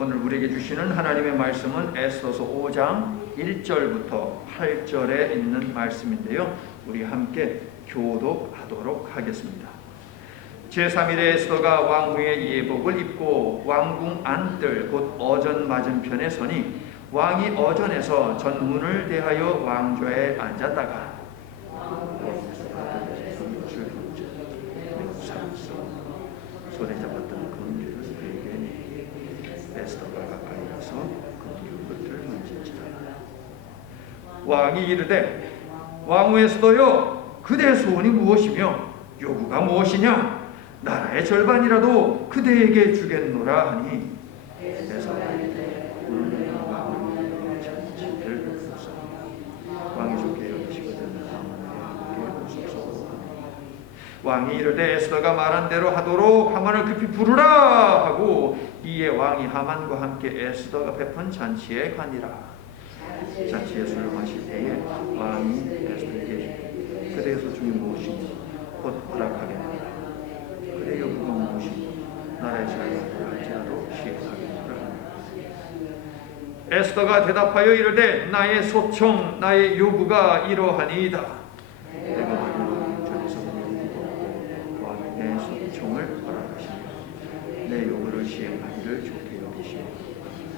오늘 우리에게 주시는 하나님의 말씀은 에스더서 5장 1절부터 8절에 있는 말씀인데요. 우리 함께 교독하도록 하겠습니다. 제3일에 에스더가 왕후의 예복을 입고 왕궁 안뜰 곧 어전 맞은편에 서니 왕이 어전에서 전문을 대하여 왕좌에 앉았다가 손에 잡았던 금줄을 그에게 에스더가 가까이 가서 금줄을 만지지라. 왕이 이르되 왕후 에스더여, 그대의 소원이 무엇이며 요구가 무엇이냐? 나라의 절반이라도 그대에게 주겠노라 하니 에스더가 이르되 왕을 잔치를 베푸소서. 왕이 좋게 여기시거든 하만에게 오소서. 왕이 이르되 에스더가 말한 대로 하도록 하만을 급히 부르라 하고 이에 왕이 하만과 함께 에스더가 베푼 잔치에 가니라. 잔치에 술을 마실 때에 왕이 에스더에게 그대의 소중이 무엇이니 곧 허락하겠노라. 그대의 요구가 무엇이니 나라의 절반을 할지라도 시행하겠노라. 에스더가 대답하여 이르되 나의 소청 나의 요구가 이러하니이다. 내가 왕의 전에서 왕이 내 소청을 허락하시며 내 요구를 시행하기를 좋게 여기시며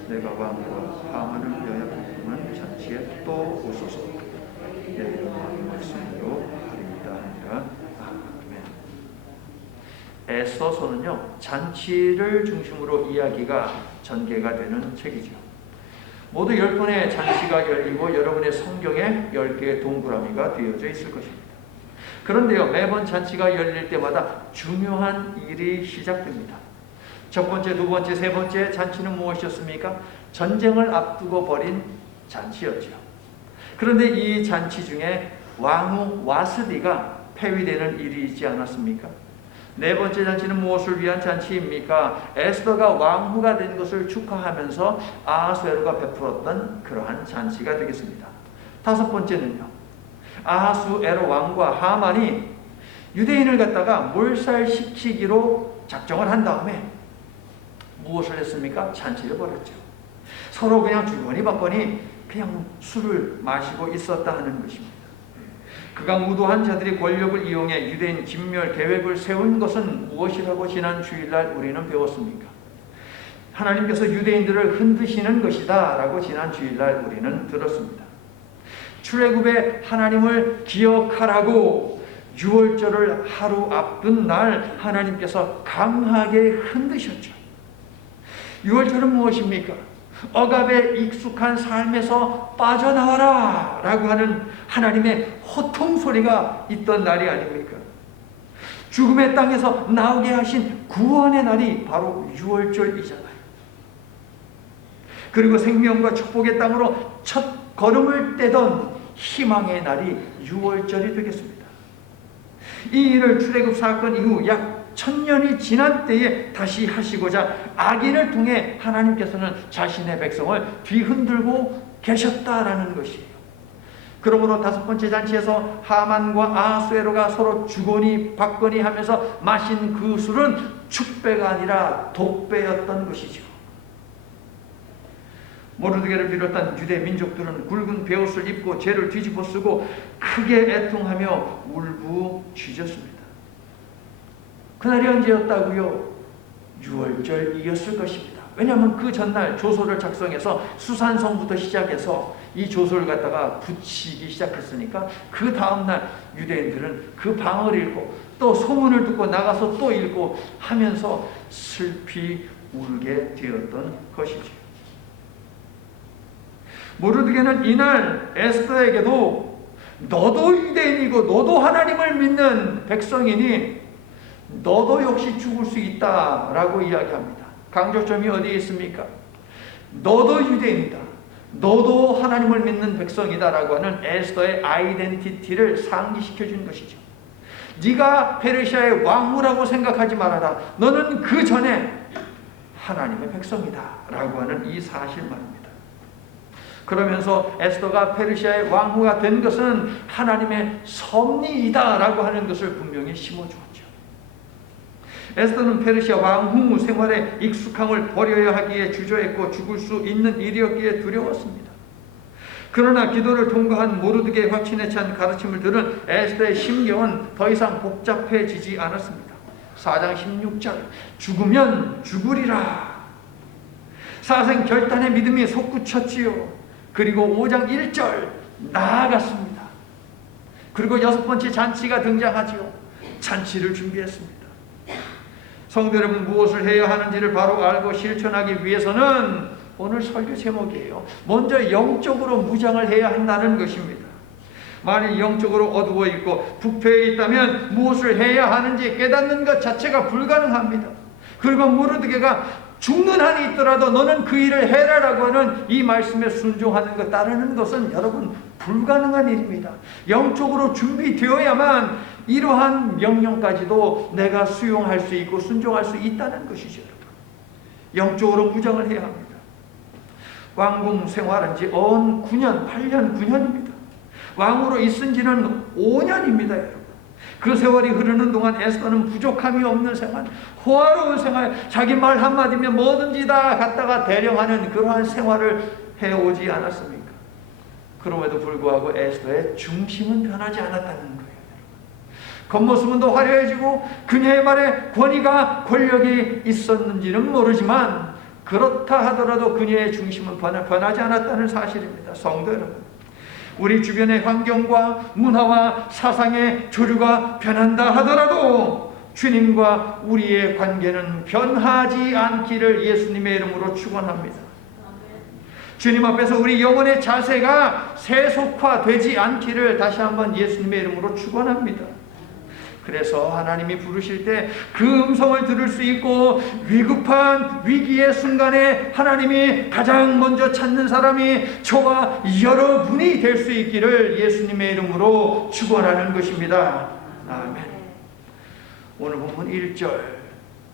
내가 왕과 하만을 위하여 베푸는 잔치에 또 오소서. 내 이름 왕의 말씀으로 하리이다 하니라. 아멘. 에스더서는요, 잔치를 중심으로 이야기가 전개가 되는 책이죠. 모두 10번의 잔치가 열리고 여러분의 성경에 10개의 동그라미가 되어져 있을 것입니다. 그런데요, 매번 잔치가 열릴 때마다 중요한 일이 시작됩니다. 첫 번째, 두 번째, 세 번째 잔치는 무엇이었습니까? 전쟁을 앞두고 벌인 잔치였죠. 그런데 이 잔치 중에 왕후 와스디가 폐위되는 일이 있지 않았습니까? 네 번째 잔치는 무엇을 위한 잔치입니까? 에스더가 왕후가 된 것을 축하하면서 아하수에로가 베풀었던 그러한 잔치가 되겠습니다. 다섯 번째는요, 아하수에로 왕과 하만이 유대인을 갖다가 몰살시키기로 작정을 한 다음에 무엇을 했습니까? 잔치를 벌였죠. 서로 그냥 주거니 받거니 그냥 술을 마시고 있었다 하는 것입니다. 극악무도한 자들이 권력을 이용해 유대인 진멸 계획을 세운 것은 무엇이라고 지난 주일날 우리는 배웠습니까? 하나님께서 유대인들을 흔드시는 것이다 라고 지난 주일날 우리는 들었습니다. 출애굽에 하나님을 기억하라고 6월절을 하루 앞둔 날 하나님께서 강하게 흔드셨죠. 6월절은 무엇입니까? 억압에 익숙한 삶에서 빠져나와라 라고 하는 하나님의 호통 소리가 있던 날이 아닙니까? 죽음의 땅에서 나오게 하신 구원의 날이 바로 6월절이잖아요. 그리고 생명과 축복의 땅으로 첫 걸음을 떼던 희망의 날이 6월절이 되겠습니다. 이 일을 출애굽 사건 이후 약 1000년이 지난 때에 다시 하시고자 악인을 통해 하나님께서는 자신의 백성을 뒤흔들고 계셨다라는 것이에요. 그러므로 다섯 번째 잔치에서 하만과 아하수에로가 서로 주거니 받거니 하면서 마신 그 술은 축배가 아니라 독배였던 것이죠. 모르드게를 비롯한 유대 민족들은 굵은 베옷을 입고 죄를 뒤집어 쓰고 크게 애통하며 울부짖었습니다. 그날이 언제였다고요? 6월절이었을 것입니다. 왜냐하면 그 전날 조서를 작성해서 수산성부터 시작해서 이 조서를 갖다가 붙이기 시작했으니까 그 다음날 유대인들은 그 방을 읽고 또 소문을 듣고 나가서 또 읽고 하면서 슬피 울게 되었던 것이죠. 모르드게는 이날 에스더에게도 너도 유대인이고 너도 하나님을 믿는 백성이니 너도 역시 죽을 수 있다라고 이야기합니다. 강조점이 어디에 있습니까? 너도 유대인이다. 너도 하나님을 믿는 백성이다라고 하는 에스더의 아이덴티티를 상기시켜 준 것이죠. 네가 페르시아의 왕후라고 생각하지 말아라. 너는 그 전에 하나님의 백성이다라고 하는 이 사실 말입니다. 그러면서 에스더가 페르시아의 왕후가 된 것은 하나님의 섭리이다라고 하는 것을 분명히 심어주었죠. 에스더는 페르시아 왕후 생활에 익숙함을 버려야 하기에 주저했고 죽을 수 있는 일이었기에 두려웠습니다. 그러나 기도를 통과한 모르드게의 확신에 찬 가르침을 들은 에스더의 심경은 더 이상 복잡해지지 않았습니다. 4장 16절 죽으면 죽으리라. 사생 결단의 믿음이 솟구쳤지요. 그리고 5장 1절 나아갔습니다. 그리고 6번째 잔치가 등장하지요. 잔치를 준비했습니다. 성도 여러분, 무엇을 해야 하는지를 바로 알고 실천하기 위해서는 오늘 설교 제목이에요. 먼저 영적으로 무장을 해야 한다는 것입니다. 만일 영적으로 어두워 있고 부패해 있다면 무엇을 해야 하는지 깨닫는 것 자체가 불가능합니다. 그리고 모르드게가 죽는 한이 있더라도 너는 그 일을 해라라고 하는 이 말씀에 순종하는 것, 따르는 것은 여러분 불가능한 일입니다. 영적으로 준비되어야만 이러한 명령까지도 내가 수용할 수 있고 순종할 수 있다는 것이죠. 영적으로 무장을 해야 합니다. 왕궁 생활한 지 9년, 8년, 9년입니다. 왕으로 있은 지는 5년입니다, 여러분. 그 세월이 흐르는 동안 에스더는 부족함이 없는 생활, 호화로운 생활, 자기 말 한마디면 뭐든지 다 갖다가 대령하는 그러한 생활을 해오지 않았습니까? 그럼에도 불구하고 에스더의 중심은 변하지 않았다는 거예요. 겉모습은 더 화려해지고 그녀의 말에 권위가 권력이 있었는지는 모르지만 그렇다 하더라도 그녀의 중심은 변하지 않았다는 사실입니다. 성도 여러분, 우리 주변의 환경과 문화와 사상의 조류가 변한다 하더라도 주님과 우리의 관계는 변하지 않기를 예수님의 이름으로 축원합니다. 주님 앞에서 우리 영혼의 자세가 세속화되지 않기를 다시 한번 예수님의 이름으로 축원합니다. 그래서 하나님이 부르실 때 그 음성을 들을 수 있고 위급한 위기의 순간에 하나님이 가장 먼저 찾는 사람이 저와 여러분이 될 수 있기를 예수님의 이름으로 축원하는 것입니다. 아멘. 오늘 본문 1절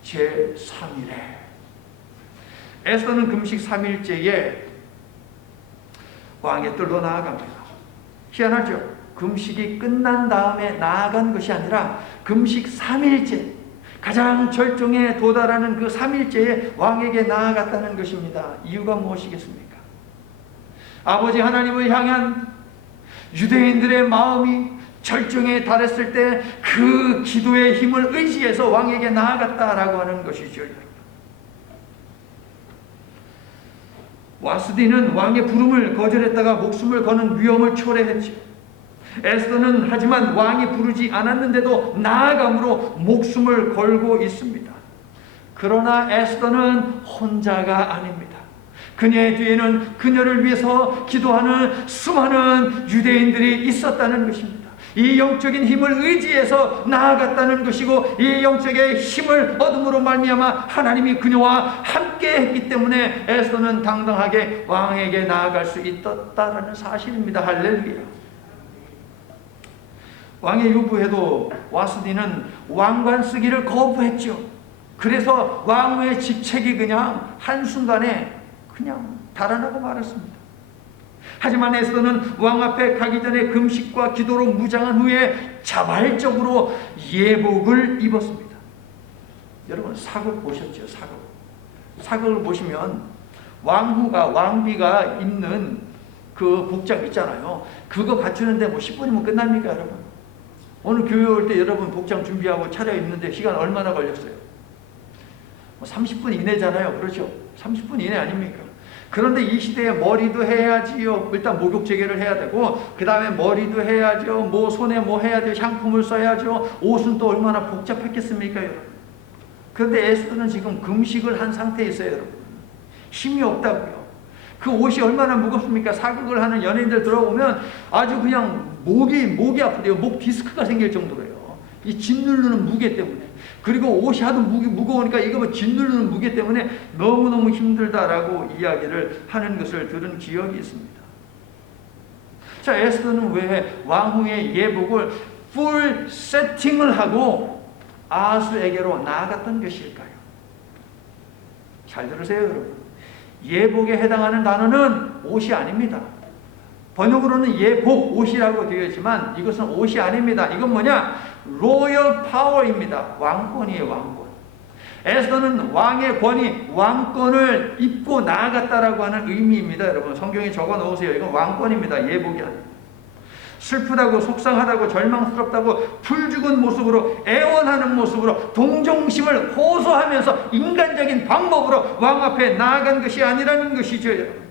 제3일에 에스더는 금식 3일째에 왕의 뜰로 나아갑니다. 희한하죠? 금식이 끝난 다음에 나아간 것이 아니라 금식 3일째, 가장 절정에 도달하는 그 3일째에 왕에게 나아갔다는 것입니다. 이유가 무엇이겠습니까? 아버지 하나님을 향한 유대인들의 마음이 절정에 달했을 때 그 기도의 힘을 의지해서 왕에게 나아갔다라고 하는 것이죠. 와스디는 왕의 부름을 거절했다가 목숨을 거는 위험을 초래했죠. 에스더는 하지만 왕이 부르지 않았는데도 나아감으로 목숨을 걸고 있습니다. 그러나 에스더는 혼자가 아닙니다. 그녀의 뒤에는 그녀를 위해서 기도하는 수많은 유대인들이 있었다는 것입니다. 이 영적인 힘을 의지해서 나아갔다는 것이고 이 영적인 힘을 얻음으로 말미암아 하나님이 그녀와 함께 했기 때문에 에스더는 당당하게 왕에게 나아갈 수 있었다는 사실입니다. 할렐루야. 왕의 요구에도 와스디는 왕관 쓰기를 거부했죠. 그래서 왕의 직책이 그냥 한순간에 그냥 달아나고 말았습니다. 하지만 에스더는 왕 앞에 가기 전에 금식과 기도로 무장한 후에 자발적으로 예복을 입었습니다. 여러분 사극 보셨죠? 사극을 보시면 왕후가 왕비가 입는 그 복장 있잖아요. 그거 갖추는데 뭐 10분이면 끝납니까, 여러분? 오늘 교회 올 때 여러분 복장 준비하고 차려입는데 시간 얼마나 걸렸어요? 30분 이내잖아요. 그렇죠? 30분 이내 아닙니까? 그런데 이 시대에 머리도 해야지요. 일단 목욕 재개를 해야 되고 그 다음에 머리도 해야죠. 뭐 손에 뭐 해야 돼요. 향품을 써야죠. 옷은 또 얼마나 복잡했겠습니까, 여러분? 그런데 에스더는 지금 금식을 한 상태에 있어요, 여러분. 힘이 없다고요. 그 옷이 얼마나 무겁습니까? 사극을 하는 연예인들 들어오면 아주 그냥 목이 아프대요. 목 디스크가 생길 정도로요. 이 짓누르는 무게 때문에. 그리고 옷이 하도 무거우니까 이거 짓누르는 무게 때문에 너무너무 힘들다라고 이야기를 하는 것을 들은 기억이 있습니다. 자, 에스더는 왜 왕후의 예복을 풀 세팅을 하고 아하스에게로 나아갔던 것일까요? 잘 들으세요, 여러분. 예복에 해당하는 단어는 옷이 아닙니다. 번역으로는 예복, 옷이라고 되어 있지만 이것은 옷이 아닙니다. 이건 뭐냐? 로열 파워입니다. 왕권이에요, 왕권. 에스더는 왕의 권위, 왕권을 입고 나아갔다라고 하는 의미입니다. 여러분 성경에 적어 놓으세요. 이건 왕권입니다. 예복이 아니에요. 슬프다고 속상하다고 절망스럽다고 풀죽은 모습으로 애원하는 모습으로 동정심을 호소하면서 인간적인 방법으로 왕 앞에 나아간 것이 아니라는 것이죠. 여러분.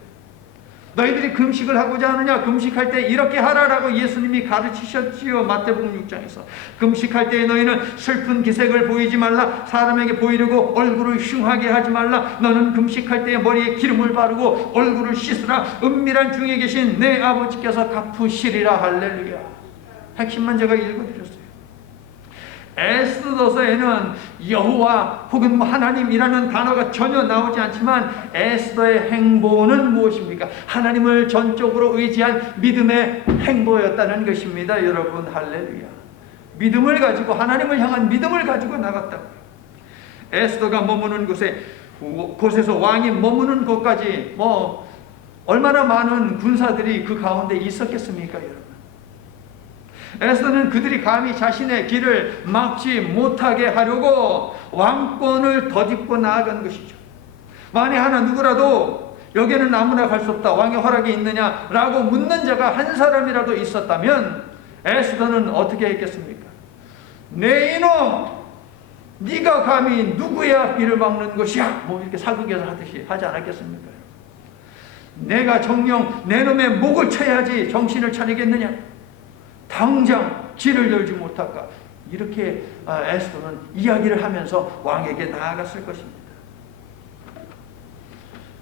너희들이 금식을 하고자 하느냐? 금식할 때 이렇게 하라라고 예수님이 가르치셨지요. 마태복음 6장에서. 금식할 때 너희는 슬픈 기색을 보이지 말라. 사람에게 보이려고 얼굴을 흉하게 하지 말라. 너는 금식할 때 머리에 기름을 바르고 얼굴을 씻으라. 은밀한 중에 계신 내 아버지께서 갚으시리라. 할렐루야. 핵심만 제가 읽어드렸어요. 에스더서에는 여호와 혹은 하나님이라는 단어가 전혀 나오지 않지만 에스더의 행보는 무엇입니까? 하나님을 전적으로 의지한 믿음의 행보였다는 것입니다. 여러분 할렐루야. 믿음을 가지고 하나님을 향한 믿음을 가지고 나갔다고요. 에스더가 머무는 곳에서 왕이 머무는 곳까지 얼마나 많은 군사들이 그 가운데 있었겠습니까, 여러분? 에스더는 그들이 감히 자신의 길을 막지 못하게 하려고 왕권을 덧입고 나아간 것이죠. 만에 하나 누구라도 여기는 아무나 갈 수 없다, 왕의 허락이 있느냐라고 묻는 자가 한 사람이라도 있었다면 에스더는 어떻게 했겠습니까? 내 이놈, 네가 감히 누구의 앞길을 막는 것이야, 이렇게 사극에서 하듯이 하지 않았겠습니까? 내가 정녕 내 놈의 목을 쳐야지 정신을 차리겠느냐? 당장 길을 열지 못할까? 이렇게 에스더는 이야기를 하면서 왕에게 나아갔을 것입니다.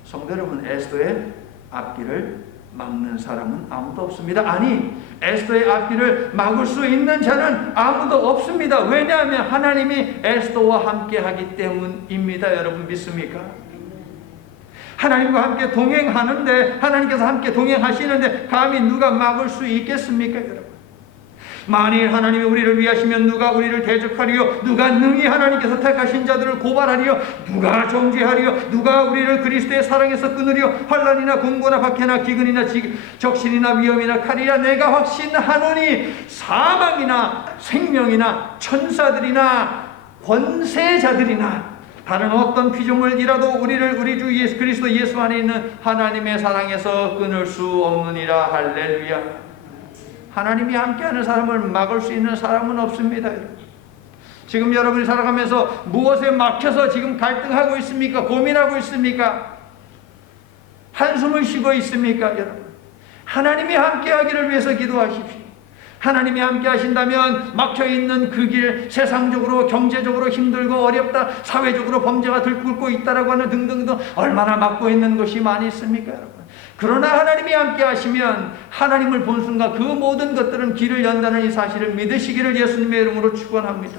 성도 여러분, 에스더의 앞길을 막는 사람은 아무도 없습니다. 아니, 에스더의 앞길을 막을 수 있는 자는 아무도 없습니다. 왜냐하면 하나님이 에스더와 함께 하기 때문입니다. 여러분 믿습니까? 하나님과 함께 동행하는데, 하나님께서 함께 동행하시는데 감히 누가 막을 수 있겠습니까, 여러분? 만일 하나님이 우리를 위하시면 누가 우리를 대적하리요? 누가 능히 하나님께서 택하신 자들을 고발하리요? 누가 정죄하리요? 누가 우리를 그리스도의 사랑에서 끊으리요? 환난이나 공고나 박해나 기근이나 적신이나 위험이나 칼이라 내가 확신하노니 사망이나 생명이나 천사들이나 권세자들이나 다른 어떤 피조물이라도 우리를 우리 주 예수 그리스도 예수 안에 있는 하나님의 사랑에서 끊을 수 없느니라. 할렐루야. 하나님이 함께하는 사람을 막을 수 있는 사람은 없습니다. 지금 여러분이 살아가면서 무엇에 막혀서 지금 갈등하고 있습니까? 고민하고 있습니까? 한숨을 쉬고 있습니까? 여러분, 하나님이 함께하기를 위해서 기도하십시오. 하나님이 함께 하신다면 막혀있는 그 길, 세상적으로 경제적으로 힘들고 어렵다, 사회적으로 범죄가 들끓고 있다라고 하는 등등등 얼마나 막고 있는 것이 많이 있습니까, 여러분? 그러나 하나님이 함께 하시면 하나님을 본 순간 그 모든 것들은 길을 연다는 이 사실을 믿으시기를 예수님의 이름으로 축원합니다.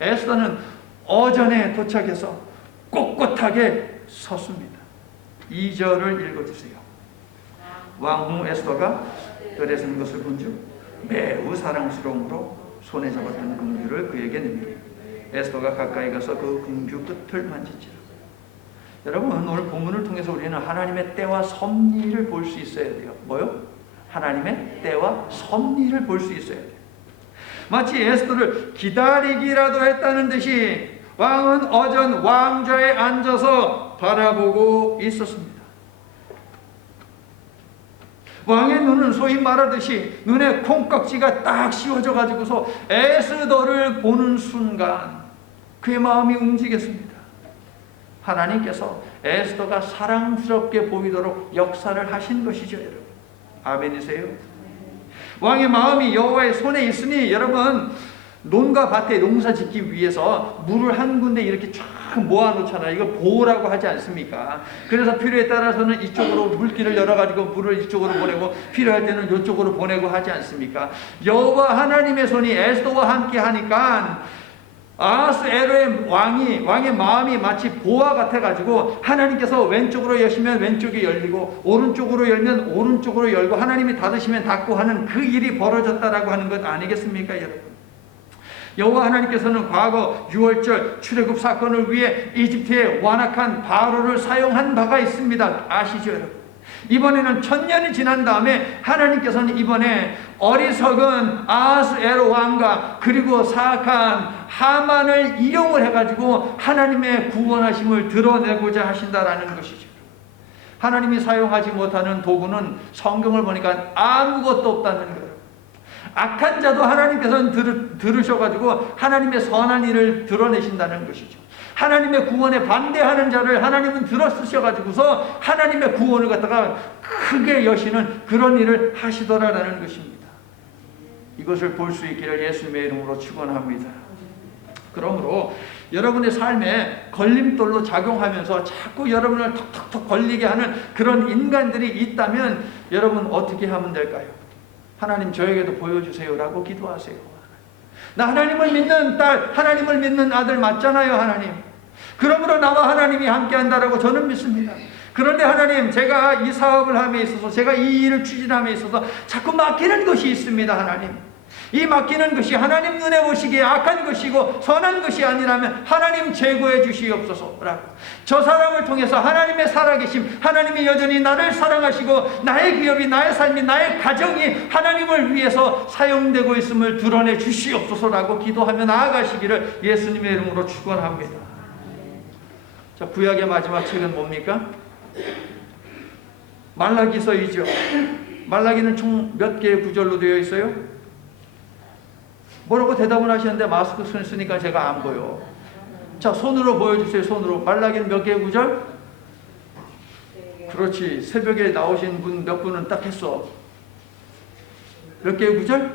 에스더는 어전에 도착해서 꼿꼿하게 섰습니다. 2절을 읽어주세요. 왕후 에스더가 뜰에 선 것을 본즉 매우 사랑스러움으로 손에 잡았던 금규를 그에게 내밀어 에스더가 가까이 가서 그 금규 끝을 만지지라. 여러분, 오늘 본문을 통해서 우리는 하나님의 때와 섭리를 볼 수 있어야 돼요. 뭐요? 하나님의 때와 섭리를 볼 수 있어야 돼요. 마치 에스더를 기다리기라도 했다는 듯이 왕은 어전 왕좌에 앉아서 바라보고 있었습니다. 왕의 눈은 소위 말하듯이 눈에 콩깍지가 딱 씌워져 가지고서 에스더를 보는 순간 그의 마음이 움직였습니다. 하나님께서 에스더가 사랑스럽게 보이도록 역사를 하신 것이죠, 여러분. 아멘이세요? 왕의 마음이 여호와의 손에 있으니 여러분, 논과 밭에 농사 짓기 위해서 물을 한 군데 이렇게 쫙 모아놓잖아요. 이거 보호라고 하지 않습니까? 그래서 필요에 따라서는 이쪽으로 물길을 열어가지고 물을 이쪽으로 보내고 필요할 때는 이쪽으로 보내고 하지 않습니까? 여호와 하나님의 손이 에스더와 함께 하니까 아하스에로의 왕의 마음이 마치 보화 같아가지고 하나님께서 왼쪽으로 여시면 왼쪽이 열리고 오른쪽으로 열면 오른쪽으로 열고 하나님이 닫으시면 닫고 하는 그 일이 벌어졌다라고 하는 것 아니겠습니까, 여러분? 여호와 하나님께서는 과거 6월절 출애굽 사건을 위해 이집트에 완악한 바로를 사용한 바가 있습니다. 아시죠, 여러분? 이번에는 1000년이 지난 다음에 하나님께서는 이번에 어리석은 아하스에로 왕과 그리고 사악한 하만을 이용을 해가지고 하나님의 구원하심을 드러내고자 하신다라는 것이죠. 하나님이 사용하지 못하는 도구는 성경을 보니까 아무것도 없다는 거예요. 악한 자도 하나님께서는 들으셔가지고 하나님의 선한 일을 드러내신다는 것이죠. 하나님의 구원에 반대하는 자를 하나님은 들어쓰셔가지고서 하나님의 구원을 갖다가 크게 여시는 그런 일을 하시더라라는 것입니다. 이것을 볼 수 있기를 예수님의 이름으로 축원합니다. 그러므로 여러분의 삶에 걸림돌로 작용하면서 자꾸 여러분을 톡톡톡 걸리게 하는 그런 인간들이 있다면 여러분 어떻게 하면 될까요? 하나님 저에게도 보여주세요라고 기도하세요. 나 하나님을 믿는 딸, 하나님을 믿는 아들 맞잖아요, 하나님. 그러므로 나와 하나님이 함께한다라고 저는 믿습니다. 그런데 하나님, 제가 이 사업을 함에 있어서, 제가 이 일을 추진함에 있어서 자꾸 막히는 것이 있습니다, 하나님. 이 막히는 것이 하나님 눈에 보시기에 악한 것이고 선한 것이 아니라면 하나님 제거해 주시옵소서라고. 저 사람을 통해서 하나님의 살아계심, 하나님이 여전히 나를 사랑하시고 나의 기업이, 나의 삶이, 나의 가정이 하나님을 위해서 사용되고 있음을 드러내 주시옵소서라고 기도하며 나아가시기를 예수님의 이름으로 축원합니다. 자, 구약의 마지막 책은 뭡니까? 말라기서이죠. 말라기는 총 몇 개의 구절로 되어 있어요? 뭐라고 대답을 하시는데 마스크 쓰니까 제가 안 보여. 자, 손으로 보여주세요. 손으로. 말라기는 몇 개의 구절? 그렇지. 새벽에 나오신 분 몇 분은 딱 했어. 몇 개의 구절?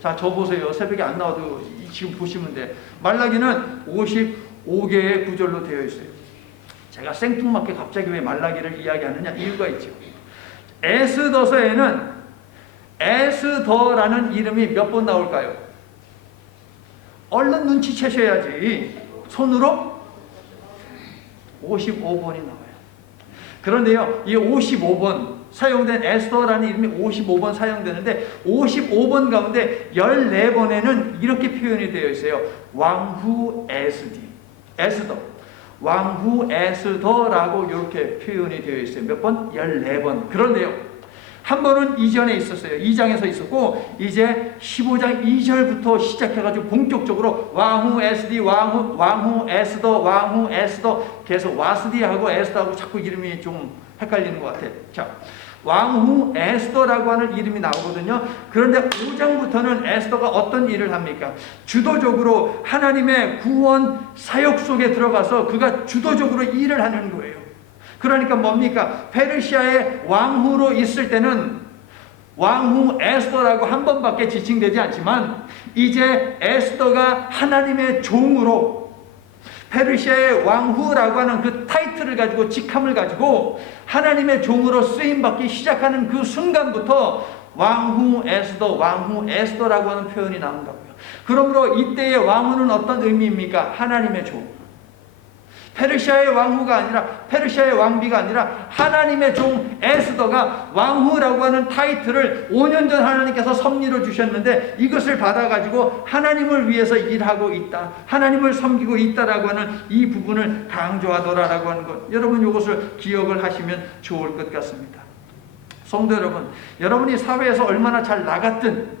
자, 저 보세요. 새벽에 안 나와도 지금 보시면 돼. 말라기는 55개의 구절로 되어 있어요. 제가 생뚱맞게 갑자기 왜 말라기를 이야기하느냐? 이유가 있죠. 에스더서에는 에스더라는 이름이 몇 번 나올까요? 얼른 눈치채셔야지. 손으로 55번이 나와요. 그런데요, 이 55번 사용된 에스더라는 이름이 55번 사용되는데 55번 가운데 14번에는 이렇게 표현이 되어 있어요. 왕후 에스더. 왕후 에스더라고 이렇게 표현이 되어 있어요. 몇 번? 14번. 그런데요, 한 번은 이전에 있었어요. 2장에서 있었고 이제 15장 2절부터 시작해가지고 본격적으로 왕후 에스디, 왕후 에스더, 왕후 에스더 계속 와스디하고 에스더하고 자꾸 이름이 좀 헷갈리는 것 같아요. 자, 왕후 에스더라고 하는 이름이 나오거든요. 그런데 5장부터는 에스더가 어떤 일을 합니까? 주도적으로 하나님의 구원 사역 속에 들어가서 그가 주도적으로 일을 하는 거예요. 그러니까 뭡니까? 페르시아의 왕후로 있을 때는 왕후 에스더라고 한 번밖에 지칭되지 않지만 이제 에스더가 하나님의 종으로 페르시아의 왕후라고 하는 그 타이틀을 가지고 직함을 가지고 하나님의 종으로 쓰임받기 시작하는 그 순간부터 왕후 에스더라고 하는 표현이 나온다고요. 그러므로 이때의 왕후는 어떤 의미입니까? 하나님의 종. 페르시아의 왕후가 아니라, 페르시아의 왕비가 아니라 하나님의 종 에스더가 왕후라고 하는 타이틀을 5년 전 하나님께서 섭리로 주셨는데 이것을 받아가지고 하나님을 위해서 일하고 있다, 하나님을 섬기고 있다라고 하는 이 부분을 강조하더라라고 하는 것, 여러분 이것을 기억을 하시면 좋을 것 같습니다. 성도 여러분, 여러분이 사회에서 얼마나 잘 나갔든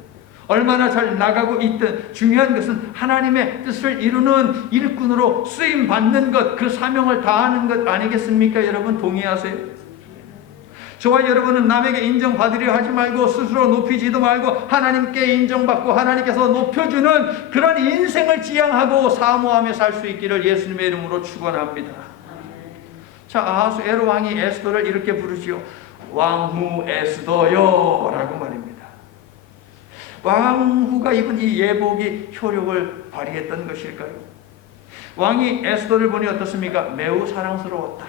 얼마나 잘 나가고 있든 중요한 것은 하나님의 뜻을 이루는 일꾼으로 쓰임받는 것, 그 사명을 다하는 것 아니겠습니까? 여러분 동의하세요? 저와 여러분은 남에게 인정받으려 하지 말고 스스로 높이지도 말고 하나님께 인정받고 하나님께서 높여주는 그런 인생을 지향하고 사모하며 살 수 있기를 예수님의 이름으로 축원합니다. 자, 아하수에로 왕이 에스더를 이렇게 부르지요. 왕후 에스더요 라고 말입니다. 왕후가 입은 이 예복이 효력을 발휘했던 것일까요? 왕이 에스더를 보니 어떻습니까? 매우 사랑스러웠다.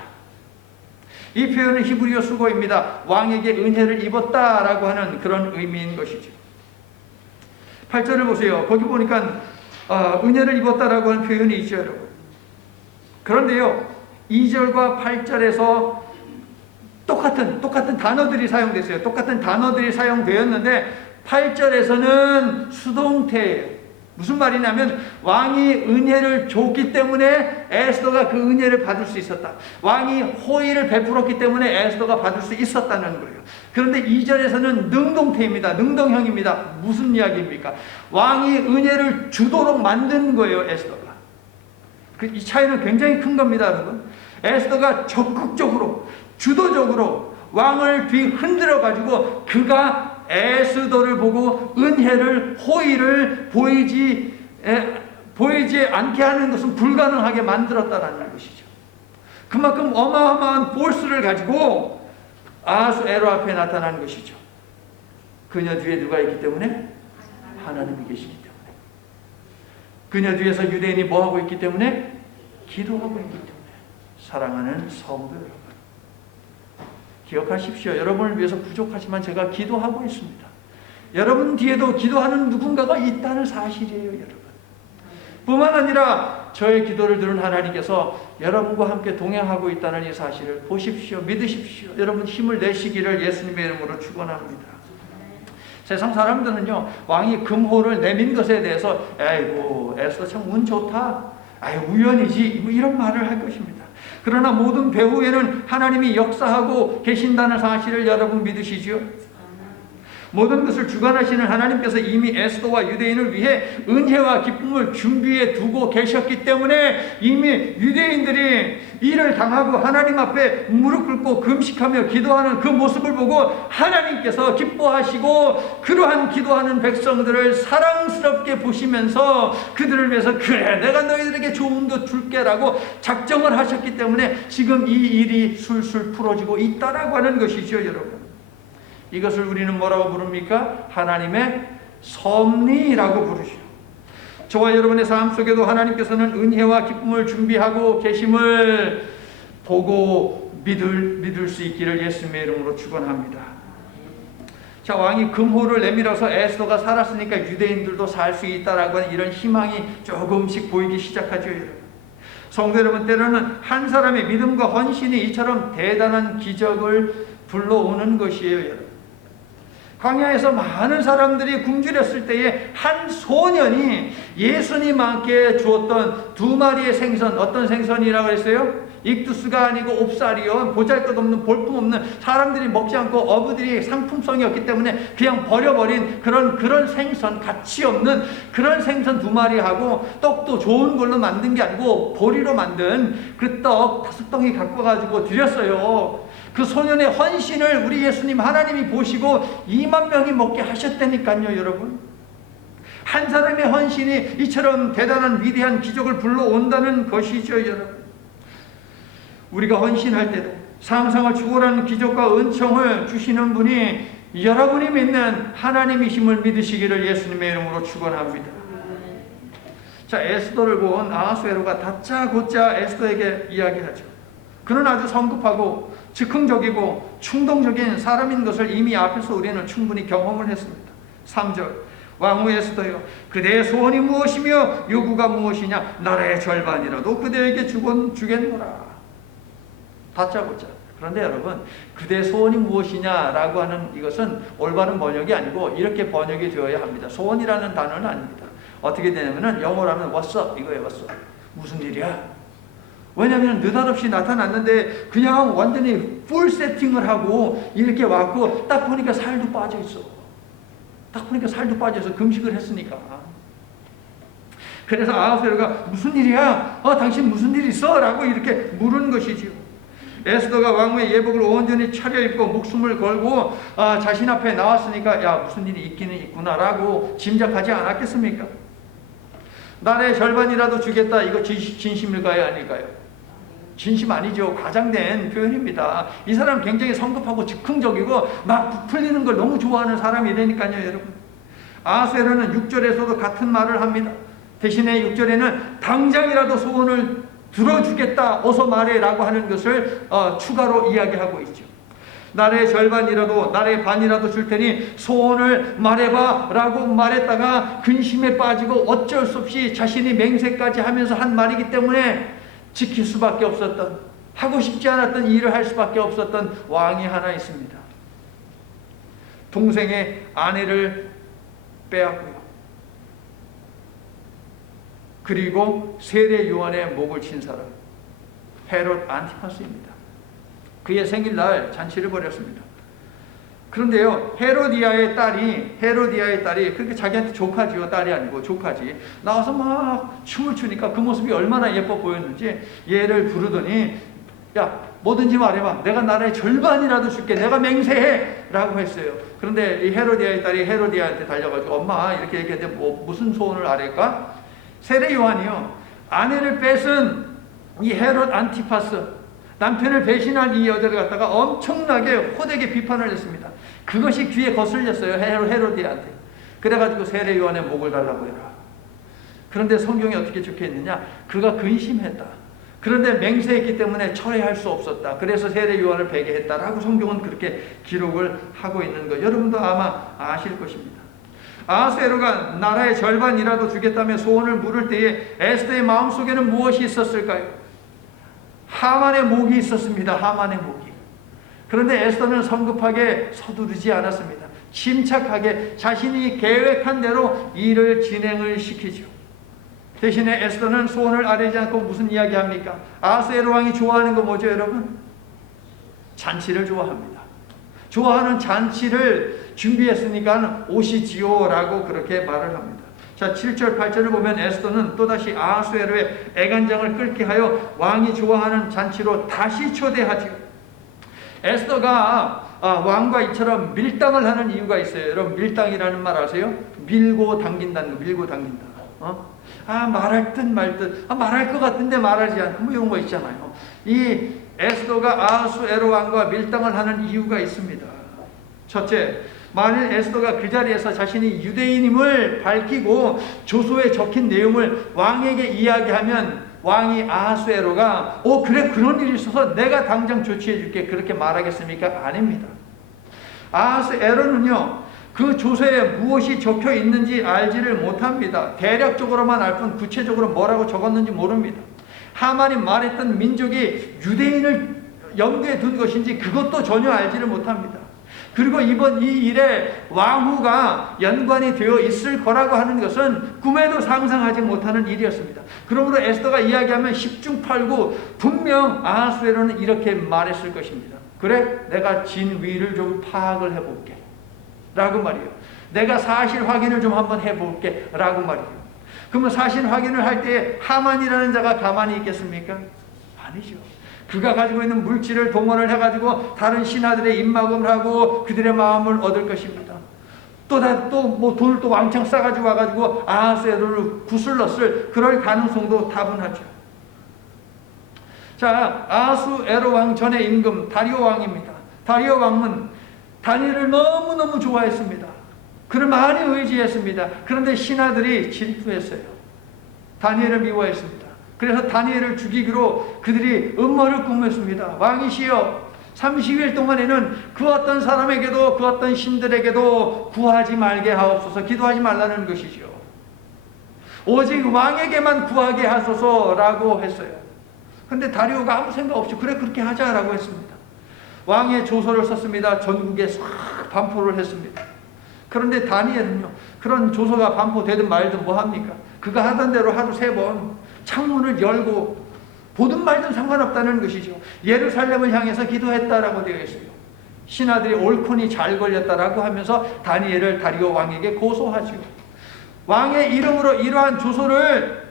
이 표현은 히브리어 수고입니다. 왕에게 은혜를 입었다라고 하는 그런 의미인 것이죠. 8절을 보세요. 거기 보니까 은혜를 입었다라고 하는 표현이 있죠, 여러분. 그런데요, 2절과 8절에서 똑같은 단어들이 사용됐어요. 똑같은 단어들이 사용되었는데 8절에서는 수동태예요. 무슨 말이냐면 왕이 은혜를 줬기 때문에 에스더가 그 은혜를 받을 수 있었다. 왕이 호의를 베풀었기 때문에 에스더가 받을 수 있었다는 거예요. 그런데 2절에서는 능동태입니다. 능동형입니다. 무슨 이야기입니까? 왕이 은혜를 주도록 만든 거예요, 에스더가. 이 차이는 굉장히 큰 겁니다, 여러분. 에스더가 적극적으로, 주도적으로 왕을 뒤흔들어 가지고 그가 에스더를 보고 은혜를, 호의를 보이지 않게 하는 것은 불가능하게 만들었다는 것이죠. 그만큼 어마어마한 포스를 가지고 아하수에로 앞에 나타난 것이죠. 그녀 뒤에 누가 있기 때문에? 하나님이 계시기 때문에. 그녀 뒤에서 유대인이 뭐하고 있기 때문에? 기도하고 있기 때문에. 사랑하는 성도 여러분, 기억하십시오. 여러분을 위해서 부족하지만 제가 기도하고 있습니다. 여러분 뒤에도 기도하는 누군가가 있다는 사실이에요, 여러분. 뿐만 아니라 저의 기도를 들은 하나님께서 여러분과 함께 동행하고 있다는 이 사실을 보십시오. 믿으십시오. 여러분 힘을 내시기를 예수님의 이름으로 축원합니다. 세상 사람들은요, 왕이 금호를 내민 것에 대해서 에이고 에스더 참 운 좋다, 아유 우연이지, 뭐 이런 말을 할 것입니다. 그러나 모든 배후에는 하나님이 역사하고 계신다는 사실을 여러분 믿으시죠? 모든 것을 주관하시는 하나님께서 이미 에스더와 유대인을 위해 은혜와 기쁨을 준비해 두고 계셨기 때문에 이미 유대인들이 일을 당하고 하나님 앞에 무릎 꿇고 금식하며 기도하는 그 모습을 보고 하나님께서 기뻐하시고 그러한 기도하는 백성들을 사랑스럽게 보시면서 그들을 위해서 그래 내가 너희들에게 좋은 것 줄게라고 작정을 하셨기 때문에 지금 이 일이 술술 풀어지고 있다라고 하는 것이죠, 여러분. 이것을 우리는 뭐라고 부릅니까? 하나님의 섭리라고 부르죠. 저와 여러분의 삶 속에도 하나님께서는 은혜와 기쁨을 준비하고 계심을 보고 믿을 수 있기를 예수님의 이름으로 축원합니다. 자, 왕이 금호를 내밀어서 에스더가 살았으니까 유대인들도 살 수 있다라고 하는 이런 희망이 조금씩 보이기 시작하죠, 여러분. 성도 여러분, 때로는 한 사람의 믿음과 헌신이 이처럼 대단한 기적을 불러오는 것이에요, 여러분. 광야에서 많은 사람들이 굶주렸을 때에 한 소년이 예수님께 주었던 2마리의 생선, 어떤 생선이라고 했어요? 익두스가 아니고 옵살이요, 보잘것없는 볼품없는, 사람들이 먹지 않고 어부들이 상품성이었기 때문에 그냥 버려버린 그런 생선, 가치 없는 그런 생선 2마리하고 떡도 좋은 걸로 만든 게 아니고 보리로 만든 그 떡 5덩이 갖고 가지고 드렸어요. 그 소년의 헌신을 우리 예수님 하나님이 보시고 2만 명이 먹게 하셨다니까요, 여러분. 한 사람의 헌신이 이처럼 대단한 위대한 기적을 불러온다는 것이죠, 여러분. 우리가 헌신할 때도 상상을 초월하는 기적과 은총을 주시는 분이 여러분이 믿는 하나님이심을 믿으시기를 예수님의 이름으로 축원합니다. 자, 에스더를 본 아하수에로가 다짜고짜 에스더에게 이야기하죠. 그는 아주 성급하고 즉흥적이고 충동적인 사람인 것을 이미 앞에서 우리는 충분히 경험을 했습니다. 3절, 왕후 에스더여, 그대의 소원이 무엇이며 요구가 무엇이냐? 나라의 절반이라도 그대에게 주겠노라. 다짜고짜. 그런데 여러분, 그대의 소원이 무엇이냐라고 하는 이것은 올바른 번역이 아니고 이렇게 번역이 되어야 합니다. 소원이라는 단어는 아닙니다. 어떻게 되냐면은 영어로 하면 what's up 이거예요. what's up. 무슨 일이야? 왜냐하면 느닷없이 나타났는데 그냥 완전히 풀 세팅을 하고 이렇게 왔고 딱 보니까 살도 빠져있어. 딱 보니까 살도 빠져서 금식을 했으니까. 그래서 아하수에로가 무슨 일이야? 당신 무슨 일 있어? 라고 이렇게 물은 것이지요. 에스더가 왕후의 예복을 온전히 차려입고 목숨을 걸고 자신 앞에 나왔으니까 야, 무슨 일이 있기는 있구나 라고 짐작하지 않았겠습니까? 나라의 절반이라도 주겠다. 이거 진심일까요? 아닐까요? 진심 아니죠. 과장된 표현입니다. 이 사람 굉장히 성급하고 즉흥적이고 막 부풀리는 걸 너무 좋아하는 사람이라니까요, 여러분. 아하수에로는 6절에서도 같은 말을 합니다. 대신에 6절에는 당장이라도 소원을 들어주겠다, 어서 말해라고 하는 것을 추가로 이야기하고 있죠. 나라의 절반이라도, 나라의 반이라도 줄 테니 소원을 말해봐 라고 말했다가 근심에 빠지고 어쩔 수 없이 자신이 맹세까지 하면서 한 말이기 때문에 지킬 수밖에 없었던, 하고 싶지 않았던 일을 할 수밖에 없었던 왕이 하나 있습니다. 동생의 아내를 빼앗고요. 그리고 세례 요한의 목을 친 사람 헤롯 안티파스입니다. 그의 생일날 잔치를 벌였습니다. 그런데요, 헤로디아의 딸이 그렇게 자기한테 조카지요, 딸이 아니고 조카지, 나와서 막 춤을 추니까 그 모습이 얼마나 예뻐 보였는지 얘를 부르더니, 야, 뭐든지 말해봐, 내가 나라의 절반이라도 줄게, 내가 맹세해 라고 했어요. 그런데 이 헤로디아의 딸이 헤로디아한테 달려가지고, 엄마, 이렇게 얘기했는데 무슨 소원을 아뢰까? 세례 요한이요, 아내를 뺏은 이 헤롯 안티파스, 남편을 배신한 이 여자를 갖다가 엄청나게 호되게 비판을 했습니다. 그것이 귀에 거슬렸어요, 헤로디아한테. 그래가지고 세례 요한의 목을 달라고 해라. 그런데 성경에 어떻게 적혀있느냐? 그가 근심했다. 그런데 맹세했기 때문에 철회할 수 없었다. 그래서 세례 요한을 베게 했다라고 성경은 그렇게 기록을 하고 있는 거 여러분도 아마 아실 것입니다. 아하수에로가 나라의 절반이라도 주겠다며 소원을 물을 때에 에스더의 마음속에는 무엇이 있었을까요? 하만의 목이 있었습니다. 하만의 목이. 그런데 에스더는 성급하게 서두르지 않았습니다. 침착하게 자신이 계획한 대로 일을 진행을 시키죠. 대신에 에스더는 소원을 아뢰지 않고 무슨 이야기합니까? 아하수에로 왕이 좋아하는 거 뭐죠, 여러분? 잔치를 좋아합니다. 좋아하는 잔치를 준비했으니까 오시지요 라고 그렇게 말을 합니다. 자, 7절 8절을 보면 에스더는 또다시 아하수에로의 애간장을 끓게 하여 왕이 좋아하는 잔치로 다시 초대하지요. 에스더가 왕과 이처럼 밀당을 하는 이유가 있어요. 여러분, 밀당이라는 말 아세요? 밀고 당긴다는 거, 밀고 당긴다. 말할 듯 말 듯, 말할 것 같은데 말하지 않고 뭐 이런 거 있잖아요. 이 에스더가 아하수에로 왕과 밀당을 하는 이유가 있습니다. 첫째, 만일 에스더가 그 자리에서 자신이 유대인임을 밝히고 조서에 적힌 내용을 왕에게 이야기하면 왕이 아하수에로가 그래, 그런 일이 있어서 내가 당장 조치해 줄게, 그렇게 말하겠습니까? 아닙니다. 아하수에로는요, 그 조서에 무엇이 적혀 있는지 알지를 못합니다. 대략적으로만 알 뿐 구체적으로 뭐라고 적었는지 모릅니다. 하만이 말했던 민족이 유대인을 염두에 둔 것인지 그것도 전혀 알지를 못합니다. 그리고 이번 이 일에 왕후가 연관이 되어 있을 거라고 하는 것은 꿈에도 상상하지 못하는 일이었습니다. 그러므로 에스더가 이야기하면 10중 8구 분명 아하수에로는 이렇게 말했을 것입니다. 그래, 내가 진위를 좀 파악을 해볼게 라고 말이에요. 내가 사실 확인을 좀 한번 해볼게 라고 말이에요. 그러면 사실 확인을 할 때 하만이라는 자가 가만히 있겠습니까? 아니죠. 그가 가지고 있는 물질을 동원을 해가지고 다른 신하들의 입막음을 하고 그들의 마음을 얻을 것입니다. 또 돈을 또 왕창 싸가지고 와가지고 아하수에로를 구슬렀을 그럴 가능성도 다분하죠. 자, 아하수에로 왕 전의 임금 다리오 왕입니다. 다리오 왕은 다니엘을 너무너무 좋아했습니다. 그를 많이 의지했습니다. 그런데 신하들이 질투했어요. 다니엘을 미워했습니다. 그래서 다니엘을 죽이기로 그들이 음모를 꾸몄습니다. 왕이시여, 30일 동안에는 그 어떤 사람에게도 그 어떤 신들에게도 구하지 말게 하옵소서, 기도하지 말라는 것이죠. 오직 왕에게만 구하게 하소서라고 했어요. 그런데 다리오가 아무 생각 없이 그래, 그렇게 하자라고 했습니다. 왕의 조서를 썼습니다. 전국에 싹 반포를 했습니다. 그런데 다니엘은요, 그런 조서가 반포되든 말든 뭐합니까? 그가 하던 대로 하루 3번 창문을 열고 보든 말든 상관없다는 것이죠. 예루살렘을 향해서 기도했다라고 되어 있어요. 신하들이 옳거니 잘 걸렸다라고 하면서 다니엘을 다리오 왕에게 고소하죠. 왕의 이름으로 이러한 조서를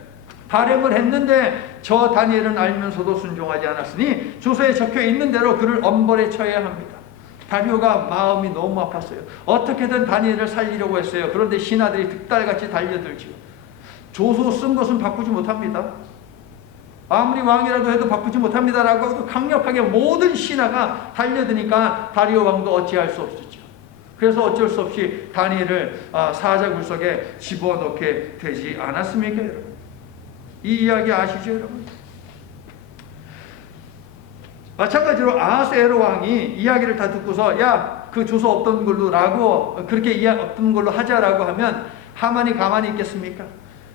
발행을 했는데 저 다니엘은 알면서도 순종하지 않았으니 조서에 적혀 있는 대로 그를 엄벌에 처해야 합니다. 다리오가 마음이 너무 아팠어요. 어떻게든 다니엘을 살리려고 했어요. 그런데 신하들이 득달같이 달려들죠. 조서 쓴 것은 바꾸지 못합니다. 아무리 왕이라도 해도 바꾸지 못합니다라고 강력하게 모든 신하가 달려드니까 다리오 왕도 어찌할 수 없었죠. 그래서 어쩔 수 없이 다니엘을 사자굴석에 집어넣게 되지 않았습니까, 여러분? 이 이야기 아시죠, 여러분? 마찬가지로 아하수에로 왕이 이야기를 다 듣고서 야, 그 조서 없던 걸로 라고 그렇게 없던 걸로 하자라고 하면 하만이 가만히 있겠습니까?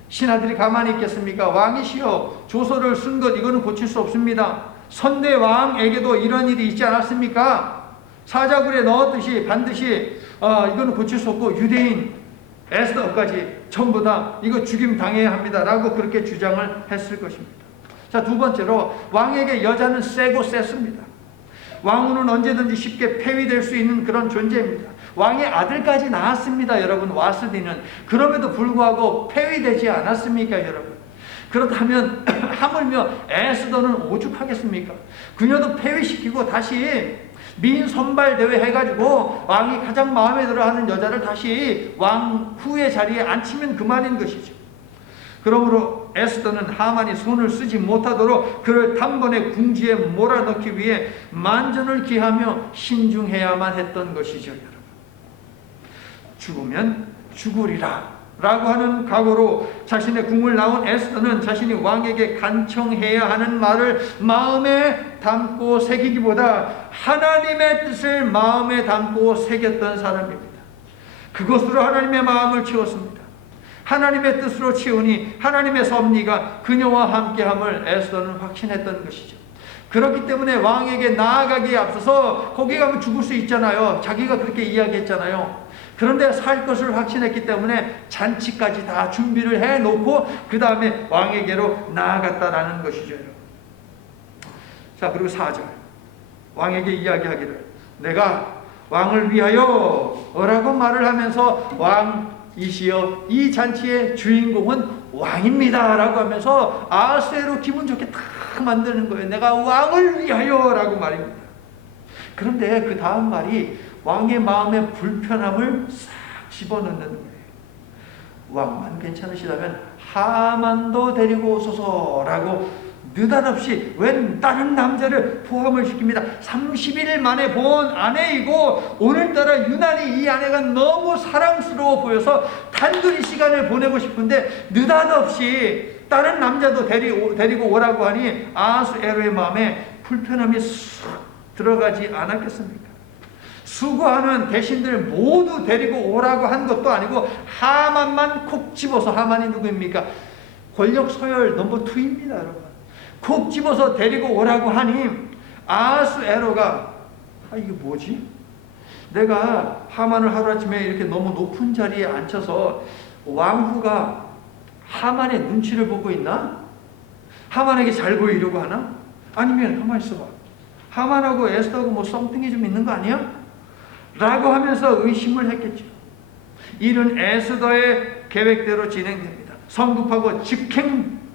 신하들이 가만히 있겠습니까? 왕이시여, 조서를 쓴 것 이거는 고칠 수 없습니다. 선대 왕에게도 이런 일이 있지 않았습니까? 사자굴에 넣었듯이 반드시 이거는 고칠 수 없고 유대인 에스더까지 전부 다 이거 죽임 당해야 합니다라고 그렇게 주장을 했을 것입니다. 자, 두 번째로 왕에게 여자는 세고 셌습니다. 왕후는 언제든지 쉽게 폐위될 수 있는 그런 존재입니다. 왕의 아들까지 낳았습니다, 여러분. 와스디는. 그럼에도 불구하고 폐위되지 않았습니까, 여러분? 그렇다면 하물며 에스더는 오죽하겠습니까? 그녀도 폐위시키고 다시 미인 선발 대회 해가지고 왕이 가장 마음에 들어하는 여자를 다시 왕후의 자리에 앉히면 그만인 것이죠. 그러므로 에스더는 하만이 손을 쓰지 못하도록 그를 단번에 궁지에 몰아넣기 위해 만전을 기하며 신중해야만 했던 것이죠, 여러분. 죽으면 죽으리라 라고 하는 각오로 자신의 궁을 낳은 에스더는 자신이 왕에게 간청해야 하는 말을 마음에 담고 새기기보다 하나님의 뜻을 마음에 담고 새겼던 사람입니다. 그것으로 하나님의 마음을 채웠습니다. 하나님의 뜻으로 채우니 하나님의 섭리가 그녀와 함께함을 에스더는 확신했던 것이죠. 그렇기 때문에 왕에게 나아가기에 앞서서 거기 가면 죽을 수 있잖아요. 자기가 그렇게 이야기했잖아요. 그런데 살 것을 확신했기 때문에 잔치까지 다 준비를 해놓고 그 다음에 왕에게로 나아갔다라는 것이죠. 자, 그리고 4절 왕에게 이야기하기를 내가 왕을 위하여 라고 말을 하면서 왕이시여 이 잔치의 주인공은 왕입니다 라고 하면서 아하스웨로 기분 좋게 딱 만드는 거예요. 내가 왕을 위하여 라고 말입니다. 그런데 그 다음 말이 왕의 마음에 불편함을 싹 집어넣는 거예요. 왕만 괜찮으시다면 하만도 데리고 오소서라고 느닷없이 웬 다른 남자를 포함을 시킵니다. 30일 만에 본 아내이고 오늘따라 유난히 이 아내가 너무 사랑스러워 보여서 단둘이 시간을 보내고 싶은데 느닷없이 다른 남자도 데리고 오라고 하니 아하스웨로의 마음에 불편함이 쑥 들어가지 않았겠습니까? 수고하는 대신들 모두 데리고 오라고 한 것도 아니고 하만만 콕 집어서, 하만이 누구입니까? 권력 서열 넘버 2입니다, 여러분. 콕 집어서 데리고 오라고 하니 아하스웨로가 이게 뭐지? 내가 하만을 하루아침에 이렇게 너무 높은 자리에 앉혀서 왕후가 하만의 눈치를 보고 있나? 하만에게 잘 보이려고 하나? 아니면 가만히 있어봐. 하만하고 에스더하고 뭐 썸띵이 좀 있는 거 아니야? 라고 하면서 의심을 했겠죠. 일은 에스더의 계획대로 진행됩니다. 성급하고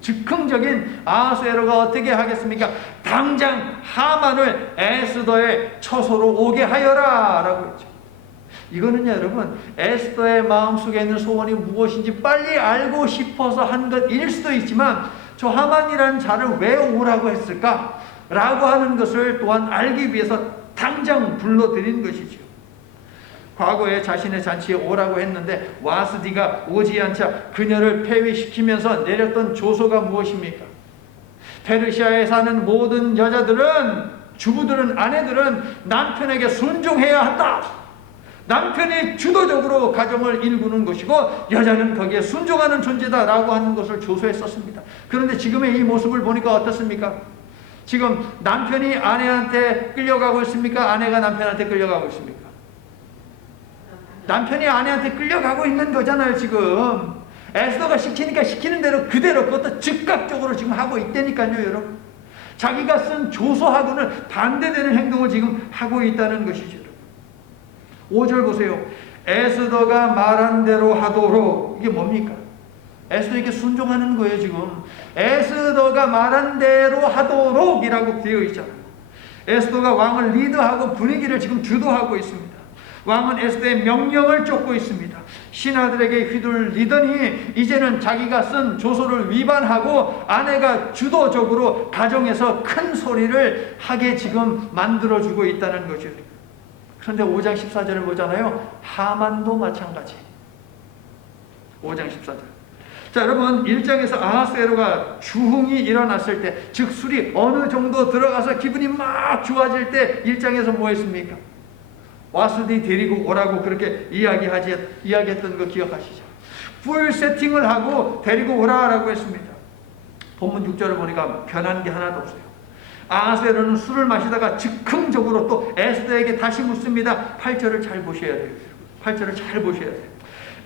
즉흥적인 아하스웨로가 어떻게 하겠습니까? 당장 하만을 에스더의 처소로 오게 하여라 라고 했죠. 이거는요, 여러분, 에스더의 마음속에 있는 소원이 무엇인지 빨리 알고 싶어서 한 것일 수도 있지만 저 하만이라는 자를 왜 오라고 했을까? 라고 하는 것을 또한 알기 위해서 당장 불러들인 것이죠. 과거에 자신의 잔치에 오라고 했는데 와스디가 오지 않자 그녀를 폐위시키면서 내렸던 조소가 무엇입니까? 페르시아에 사는 모든 여자들은, 주부들은, 아내들은 남편에게 순종해야 한다. 남편이 주도적으로 가정을 일구는 것이고 여자는 거기에 순종하는 존재다라고 하는 것을 조소했었습니다. 그런데 지금의 이 모습을 보니까 어떻습니까? 지금 남편이 아내한테 끌려가고 있습니까? 아내가 남편한테 끌려가고 있습니까? 남편이 아내한테 끌려가고 있는 거잖아요, 지금. 에스더가 시키니까 시키는 대로 그대로 그것도 즉각적으로 지금 하고 있다니까요, 여러분. 자기가 쓴 조서하고는 반대되는 행동을 지금 하고 있다는 것이죠. 5절 보세요. 에스더가 말한 대로 하도록. 이게 뭡니까? 에스더에게 순종하는 거예요, 지금. 에스더가 말한 대로 하도록 이라고 되어 있잖아요. 에스더가 왕을 리드하고 분위기를 지금 주도하고 있습니다. 왕은 에스더의 명령을 쫓고 있습니다. 신하들에게 휘둘리더니 이제는 자기가 쓴 조서를 위반하고 아내가 주도적으로 가정에서 큰 소리를 하게 지금 만들어주고 있다는 거죠. 그런데 5장 14절을 보잖아요. 하만도 마찬가지. 5장 14절. 자, 여러분, 1장에서 아하스웨로가 주흥이 일어났을 때, 즉 술이 어느 정도 들어가서 기분이 막 좋아질 때 1장에서 뭐 했습니까? 와스디 데리고 오라고 그렇게 이야기했던 거 기억하시죠? 풀 세팅을 하고 데리고 오라라고 했습니다. 본문 6절을 보니까 변한 게 하나도 없어요. 아하스웨로는 술을 마시다가 즉흥적으로 또 에스더에게 다시 묻습니다. 8절을 잘 보셔야 돼요. 8절을 잘 보셔야 돼요.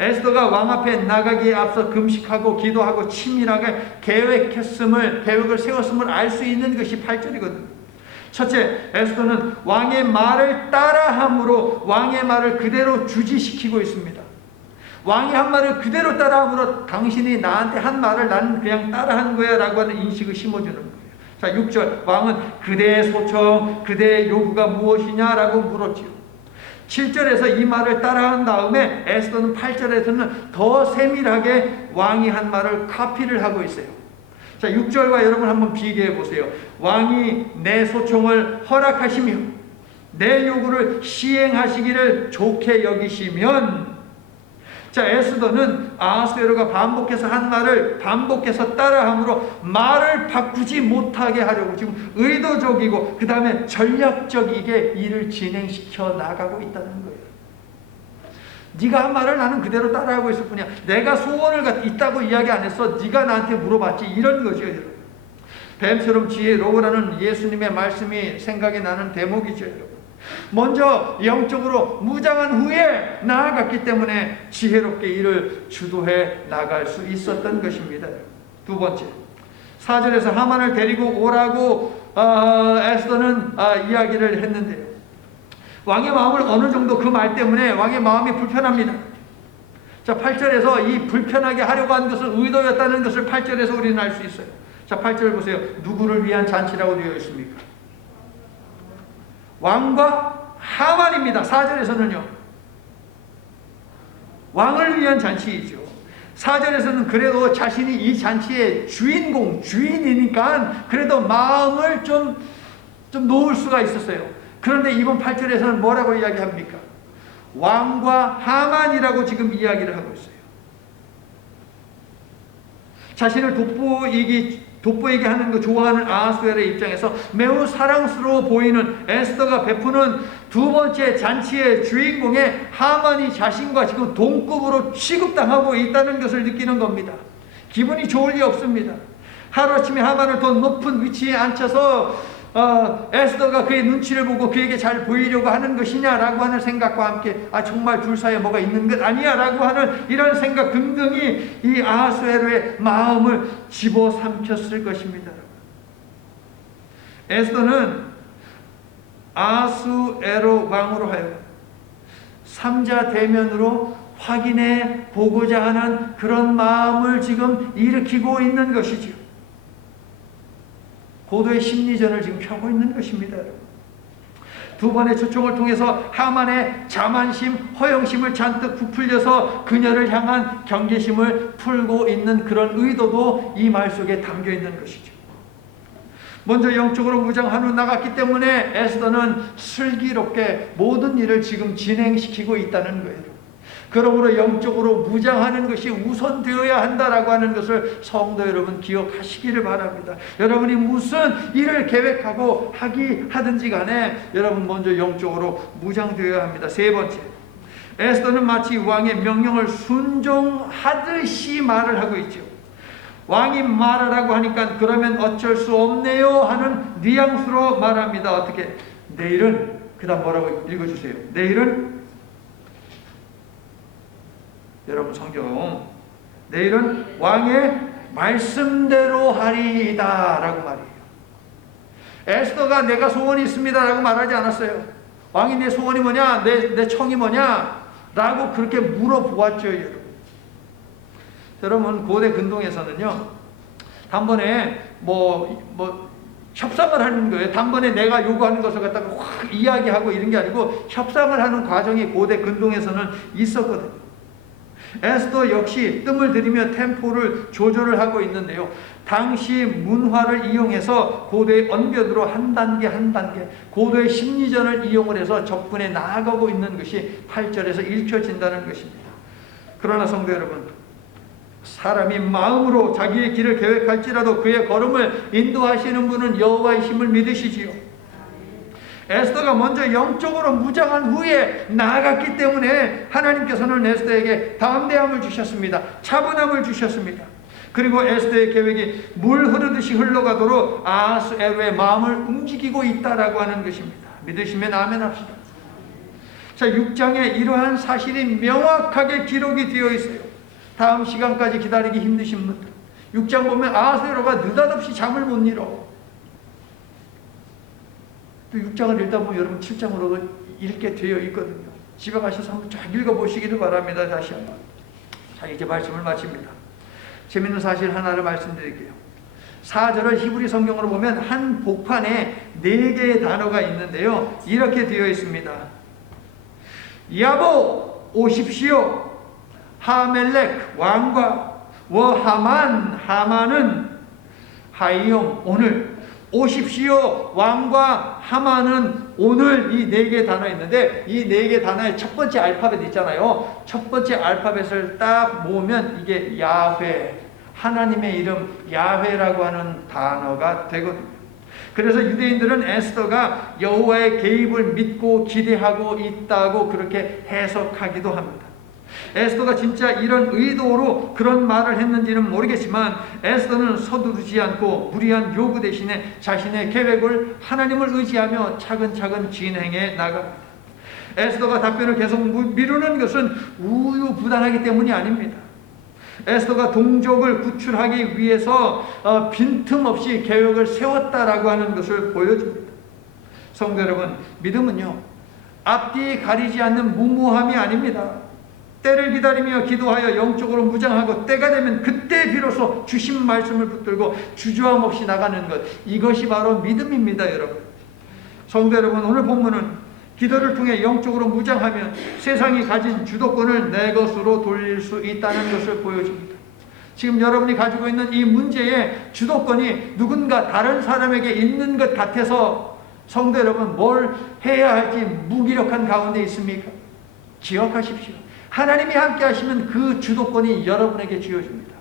에스더가 왕 앞에 나가기에 앞서 금식하고 기도하고 치밀하게 계획을 세웠음을 알 수 있는 것이 8절이거든요. 첫째, 에스더는 왕의 말을 따라함으로 왕의 말을 그대로 주지시키고 있습니다. 왕이 한 말을 그대로 따라함으로 당신이 나한테 한 말을 나는 그냥 따라한 거야 라고 하는 인식을 심어주는 거예요. 자, 6절, 왕은 그대의 소청, 그대의 요구가 무엇이냐라고 물었지요. 7절에서 이 말을 따라한 다음에 에스더는 8절에서는 더 세밀하게 왕이 한 말을 카피를 하고 있어요. 자, 6절과 여러분 한번 비교해 보세요. 왕이 내 소청을 허락하시며 내 요구를 시행하시기를 좋게 여기시면, 자, 에스더는 아하스웨로가 반복해서 한 말을 반복해서 따라함으로 말을 바꾸지 못하게 하려고 지금 의도적이고 그 다음에 전략적이게 일을 진행시켜 나가고 있다는 거예요. 네가 한 말을 나는 그대로 따라하고 있을 뿐이야. 내가 소원을 있다고 이야기 안 했어. 네가 나한테 물어봤지. 이런 거죠, 여러분. 뱀처럼 지혜로우라는 예수님의 말씀이 생각이 나는 대목이죠, 여러분. 먼저 영적으로 무장한 후에 나아갔기 때문에 지혜롭게 일을 주도해 나갈 수 있었던 것입니다. 두 번째, 4절에서 하만을 데리고 오라고 에스더는 이야기를 했는데요. 왕의 마음을 어느 정도 그 말 때문에 왕의 마음이 불편합니다. 자, 8절에서 이 불편하게 하려고 한 것은 의도였다는 것을 8절에서 우리는 알 수 있어요. 자, 8절 보세요. 누구를 위한 잔치라고 되어 있습니까? 왕과 하만입니다. 4절에서는요. 왕을 위한 잔치이죠. 4절에서는 그래도 자신이 이 잔치의 주인이니까 그래도 마음을 좀 놓을 수가 있었어요. 그런데 이번 8절에서는 뭐라고 이야기합니까? 왕과 하만이라고 지금 이야기를 하고 있어요. 자신을 돋보이게 하는 거 좋아하는 아하스웨로의 입장에서 매우 사랑스러워 보이는 에스더가 베푸는 두 번째 잔치의 주인공의 하만이 자신과 지금 동급으로 취급당하고 있다는 것을 느끼는 겁니다. 기분이 좋을 리 없습니다. 하루아침에 하만을 더 높은 위치에 앉혀서 에스더가 그의 눈치를 보고 그에게 잘 보이려고 하는 것이냐라고 하는 생각과 함께 정말 둘 사이에 뭐가 있는 것 아니야 라고 하는 이런 생각 등등이 이 아하스웨로의 마음을 집어삼켰을 것입니다. 에스더는 아하스웨로 왕으로 하여금 삼자 대면으로 확인해 보고자 하는 그런 마음을 지금 일으키고 있는 것이죠. 고도의 심리전을 지금 펴고 있는 것입니다. 두 번의 초청을 통해서 하만의 자만심, 허영심을 잔뜩 부풀려서 그녀를 향한 경계심을 풀고 있는 그런 의도도 이 말 속에 담겨 있는 것이죠. 먼저 영적으로 무장한 후 나갔기 때문에 에스더는 슬기롭게 모든 일을 지금 진행시키고 있다는 거예요. 그러므로 영적으로 무장하는 것이 우선되어야 한다라고 하는 것을 성도 여러분 기억하시기를 바랍니다. 여러분이 무슨 일을 계획하고 하든지 간에 여러분 먼저 영적으로 무장되어야 합니다. 세 번째, 에스더는 마치 왕의 명령을 순종하듯이 말을 하고 있죠. 왕이 말하라고 하니까 그러면 어쩔 수 없네요 하는 뉘앙스로 말합니다. 어떻게? 내일은, 그 다음 뭐라고 읽어주세요. 내일은, 여러분 성경, 내일은 왕의 말씀대로 하리이다 라고 말해요. 에스더가 내가 소원이 있습니다 라고 말하지 않았어요. 왕이 내 소원이 뭐냐, 내 청이 뭐냐 라고 그렇게 물어보았죠. 여러분 고대 근동에서는요, 단번에 협상을 하는 거예요. 단번에 내가 요구하는 것을 갖다가 확 이야기하고 이런 게 아니고 협상을 하는 과정이 고대 근동에서는 있었거든요. 에스더 역시 뜸을 들이며 템포를 조절을 하고 있는데요. 당시 문화를 이용해서 고대의 언변으로 한 단계 고도의 심리전을 이용을 해서 적군에 나아가고 있는 것이 8절에서 읽혀진다는 것입니다. 그러나 성도 여러분, 사람이 마음으로 자기의 길을 계획할지라도 그의 걸음을 인도하시는 분은 여호와이심을 믿으시지요. 에스더가 먼저 영적으로 무장한 후에 나아갔기 때문에 하나님께서는 에스더에게 담대함을 주셨습니다. 차분함을 주셨습니다. 그리고 에스더의 계획이 물 흐르듯이 흘러가도록 아하스웨로의 마음을 움직이고 있다라고 하는 것입니다. 믿으시면 아멘 합시다. 자, 6장에 이러한 사실이 명확하게 기록이 되어 있어요. 다음 시간까지 기다리기 힘드신 분들, 6장 보면 아하수에로가 느닷없이 잠을 못 이뤄. 또 6장을 읽다 보면 여러분 7장으로도 읽게 되어 있거든요. 집에 가셔서 한번 쫙 읽어보시기를 바랍니다. 다시 한번. 자, 이제 말씀을 마칩니다. 재밌는 사실 하나를 말씀드릴게요. 4절을 히브리 성경으로 보면 한 복판에 4개의 단어가 있는데요. 이렇게 되어 있습니다. 야보 오십시오. 하멜렉 왕과 워하만 하만은 하이옴 오늘. 오십시오 왕과 하만은 오늘. 이 4개의 단어 있는데 이 4개 단어의 첫 번째 알파벳 있잖아요. 첫 번째 알파벳을 딱 모으면 이게 야훼, 하나님의 이름 야훼라고 하는 단어가 되거든요. 그래서 유대인들은 에스더가 여호와의 개입을 믿고 기대하고 있다고 그렇게 해석하기도 합니다. 에스더가 진짜 이런 의도로 그런 말을 했는지는 모르겠지만 에스더는 서두르지 않고 무리한 요구 대신에 자신의 계획을 하나님을 의지하며 차근차근 진행해 나갑니다. 에스더가 답변을 계속 미루는 것은 우유부단하기 때문이 아닙니다. 에스더가 동족을 구출하기 위해서 빈틈없이 계획을 세웠다라고 하는 것을 보여줍니다. 성도 여러분, 믿음은요, 앞뒤 가리지 않는 무모함이 아닙니다. 때를 기다리며 기도하여 영적으로 무장하고 때가 되면 그때 비로소 주신 말씀을 붙들고 주저함 없이 나가는 것, 이것이 바로 믿음입니다. 여러분, 성도 여러분, 오늘 본문은 기도를 통해 영적으로 무장하면 세상이 가진 주도권을 내 것으로 돌릴 수 있다는 것을 보여줍니다. 지금 여러분이 가지고 있는 이 문제의 주도권이 누군가 다른 사람에게 있는 것 같아서 성도 여러분, 뭘 해야 할지 무기력한 가운데 있습니까? 기억하십시오. 하나님이 함께 하시면 그 주도권이 여러분에게 쥐어집니다.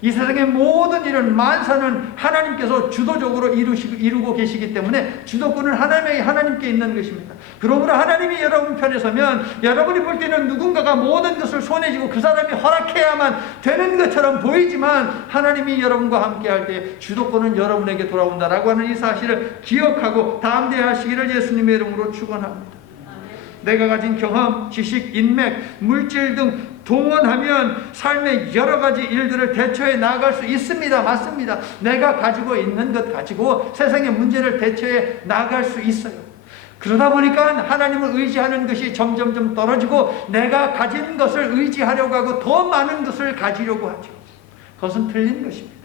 이 세상의 모든 일은 만사는 하나님께서 주도적으로 이루고 계시기 때문에 주도권은 하나님께 있는 것입니다. 그러므로 하나님이 여러분 편에 서면 여러분이 볼 때는 누군가가 모든 것을 손에 쥐고 그 사람이 허락해야만 되는 것처럼 보이지만 하나님이 여러분과 함께 할 때 주도권은 여러분에게 돌아온다라고 하는 이 사실을 기억하고 담대하시기를 예수님의 이름으로 축원합니다. 내가 가진 경험, 지식, 인맥, 물질 등 동원하면 삶의 여러 가지 일들을 대처해 나갈 수 있습니다. 맞습니다. 내가 가지고 있는 것 가지고 세상의 문제를 대처해 나갈 수 있어요. 그러다 보니까 하나님을 의지하는 것이 점점점 떨어지고 내가 가진 것을 의지하려고 하고 더 많은 것을 가지려고 하죠. 그것은 틀린 것입니다.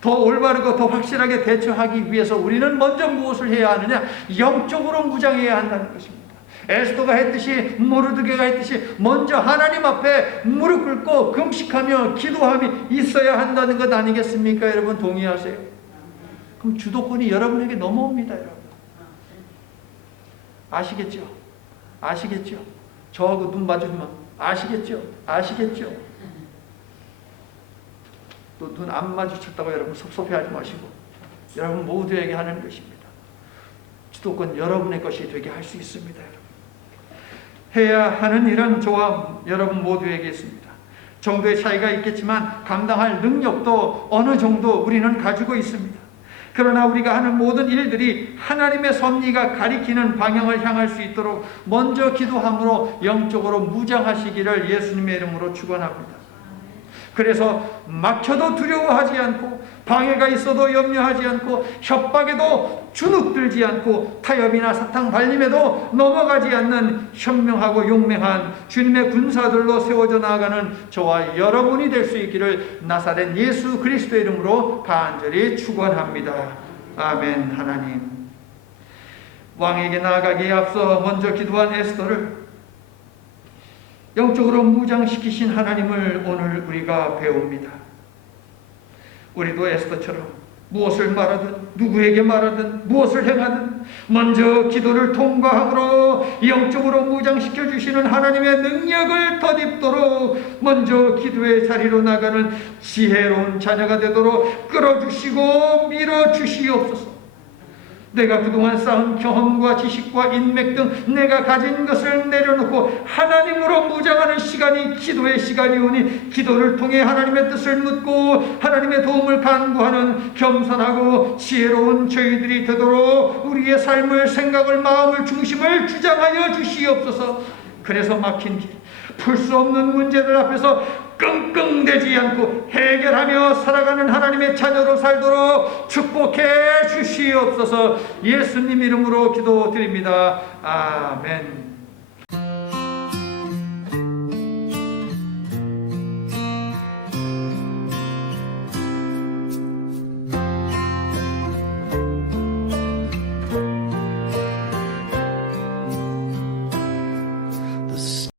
더 올바르고 더 확실하게 대처하기 위해서 우리는 먼저 무엇을 해야 하느냐? 영적으로 무장해야 한다는 것입니다. 에스더가 했듯이, 모르드게가 했듯이 먼저 하나님 앞에 무릎 꿇고 금식하며 기도함이 있어야 한다는 것 아니겠습니까? 여러분 동의하세요? 그럼 주도권이 여러분에게 넘어옵니다. 여러분 아시겠죠? 아시겠죠? 저하고 눈 마주치면 아시겠죠? 아시겠죠? 또 눈 안 마주쳤다고 여러분 섭섭해하지 마시고 여러분 모두에게 하는 것입니다. 주도권 여러분의 것이 되게 할 수 있습니다. 여러분. 해야 하는 일은 저와 여러분 모두에게 있습니다. 정도의 차이가 있겠지만 감당할 능력도 어느 정도 우리는 가지고 있습니다. 그러나 우리가 하는 모든 일들이 하나님의 섭리가 가리키는 방향을 향할 수 있도록 먼저 기도함으로 영적으로 무장하시기를 예수님의 이름으로 축원합니다. 그래서 막혀도 두려워하지 않고 방해가 있어도 염려하지 않고 협박에도 주눅들지 않고 타협이나 사탕 발림에도 넘어가지 않는 현명하고 용맹한 주님의 군사들로 세워져 나아가는 저와 여러분이 될 수 있기를 나사렛 예수 그리스도의 이름으로 간절히 축원합니다. 아멘. 하나님, 왕에게 나아가기에 앞서 먼저 기도한 에스더를 영적으로 무장시키신 하나님을 오늘 우리가 배웁니다. 우리도 에스더처럼 무엇을 말하든 누구에게 말하든 무엇을 행하든 먼저 기도를 통과함으로 영적으로 무장시켜 주시는 하나님의 능력을 덧입도록 먼저 기도의 자리로 나가는 지혜로운 자녀가 되도록 끌어주시고 밀어주시옵소서. 내가 그동안 쌓은 경험과 지식과 인맥 등 내가 가진 것을 내려놓고 하나님으로 무장하는 시간이 기도의 시간이 오니 기도를 통해 하나님의 뜻을 묻고 하나님의 도움을 간구하는 겸손하고 지혜로운 저희들이 되도록 우리의 삶을, 생각을, 마음을, 중심을 주장하여 주시옵소서. 그래서 막힌 길, 풀 수 없는 문제들 앞에서 끙끙대지 않고 해결하며 살아가는 하나님의 자녀로 살도록 축복해 주시옵소서. 예수님 이름으로 기도드립니다. 아멘.